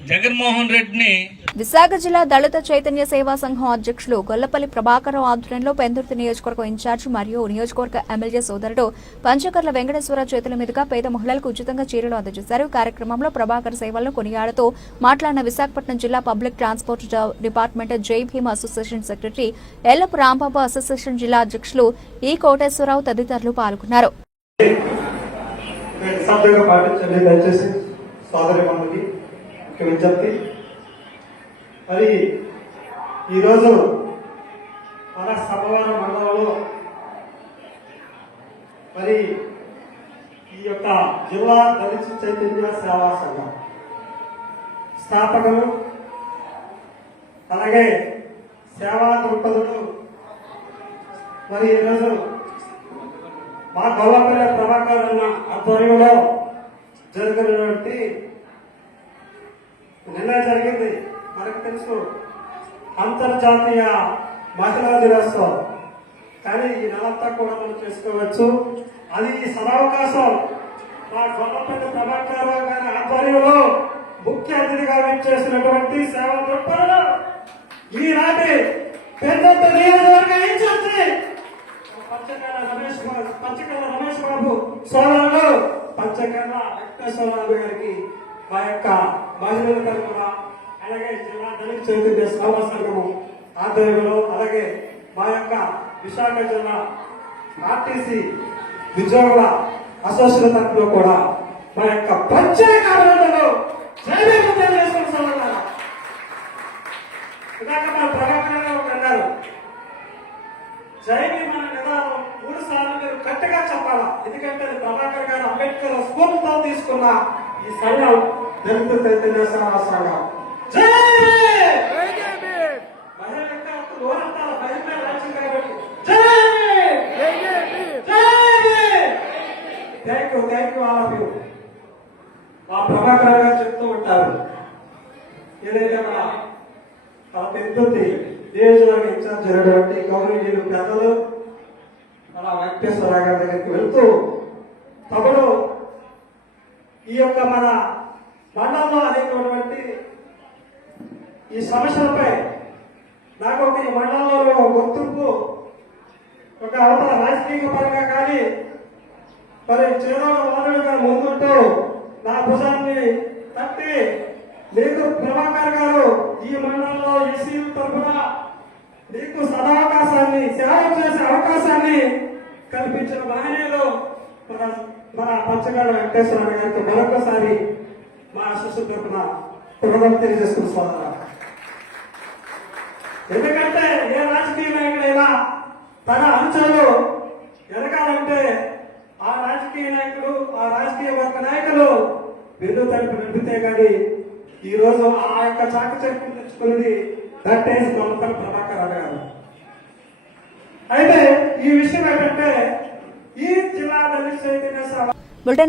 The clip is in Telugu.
జగన్మోహన్ రెడ్డిని విశాఖ జిల్లా దళిత చైతన్య సేవా సంఘం అధ్యక్షులు గొల్లపల్లి ప్రభాకరరావు ఆధ్వర్యంలో పెందుర్తి నియోజకవర్గం ఇన్ఛార్జ్ మరియు నియోజకవర్గ ఎమ్మెల్యే సోదరుడు పంచకర్ల వెంకటేశ్వర చేతుల మీదుగా పేద మహిళలకు ఉచితంగా చీరలు అందజేశారు. ఈ కార్యక్రమంలో ప్రభాకర్ సేవలను కొనియాడుతూ మాట్లాడిన విశాఖపట్నం జిల్లా public transport department Jai Bhim association secretary Yellapu Rambabu association జిల్లా అధ్యక్షులు ఈ కోటేశ్వరరావు తదితరులు పాల్గొన్నారు. ఒక విజ్ఞప్తి మరి ఈరోజు మన సభవరం మండలంలో మరి ఈ యొక్క జిల్లా దళిత చైతన్య సేవా సంఘం స్థాపకులు అలాగే సేవా దృక్పథులు మరి ఈరోజు మా గొల్లపల్లి ప్రభాకర్ అన్న ఆధ్వర్యంలో జరుగుతున్నటువంటి నిన్న జరిగింది. మనకు తెలుసు. అంతర్జాతీయ మహిళా దినోత్సవం. కానీ ఈ నెలంతా కూడా మనం చేసుకోవచ్చు. అది ఈ సదావకాశం. మా గొల్లపల్లి ప్రభాకర్ గారి ఆధ్వర్యంలో ముఖ్య అతిథిగా చేసినటువంటి సేవా దృక్పథులు ఈనాటి పెద్ద నియోజకవర్గ ఇన్ఛార్జి పంచకర్ల రమేష్ బాబు పంచకర్ల రమేష్ బాబు సోదరులు పంచకర్ల వెంకటేశ్వరరావు గారికి మా యొక్క మహిళల తరఫున అలాగే జిల్లా దళిత చైతన్య సేవా సంఘము ఆధ్వర్యంలో అలాగే మా యొక్క విశాఖ జిల్లా ఆర్టీసీ ఉద్యోగుల అసోసియేషన్ తరఫున కూడా మా యొక్క ప్రత్యేక అభినందనలు ఇందాక మన ప్రభాకర్ గారు అన్నారు. జైవి మన నిదానం మూడు సార్లు మీరు గట్టిగా చెప్పాలా? ఎందుకంటే అది ప్రభాకర్ గారు అంబేద్కర్ స్ఫూర్తితో తీసుకున్న ఈ సంఘం Dalita Chaitanya Seva Sangham thank you thank you all of you మా ప్రభాకర్ గారు చెప్తూ ఉంటారు ఏదైతే మన మన పెద్దది నియోజకవర్గ ఇన్ఛార్జ్ అయినటువంటి గౌరవనీయులు పెద్దలు మన వెంకటేశ్వర గారి దగ్గరికి వెళ్తూ తమలో ఈ యొక్క మన మండలంలో అనేకటువంటి ఈ సమస్యలపై నాకు ఒక ఈ మండలంలో ఒక గుర్తింపు ఒక అవతల రాజకీయ పరంగా కానీ మరి చిరునామా వాదుడుగా ముందుంటూ నా భుజాన్ని తట్టి లేదు ప్రభాకర్ గారు ఈ మండలంలో ఎస్సీ తరఫున నీకు సదావకాశాన్ని సేవ చేసే అవకాశాన్ని కల్పించిన మహనీయులు మన మన వెంకటేశ్వర గారికి మరొకసారి మా శిశు తరఫున కృతజ్ఞత తెలియజేసుకున్న ఎందుకంటే ఏ రాజకీయ నాయకుడైనా తన అనుచరులు ఎదగాలంటే ఆ రాజకీయ నాయకుడు ఆ రాజకీయ వర్గ నాయకులు వెన్ను తలుపు నింపితే గాని ఈ రోజు ఆ యొక్క చాక చెరుపు తెచ్చుకున్నది దట్ ఈస్ గొప్ప ప్రభాకర్ రావు గారు. అయితే ఈ విషయం ఏంటంటే ఈ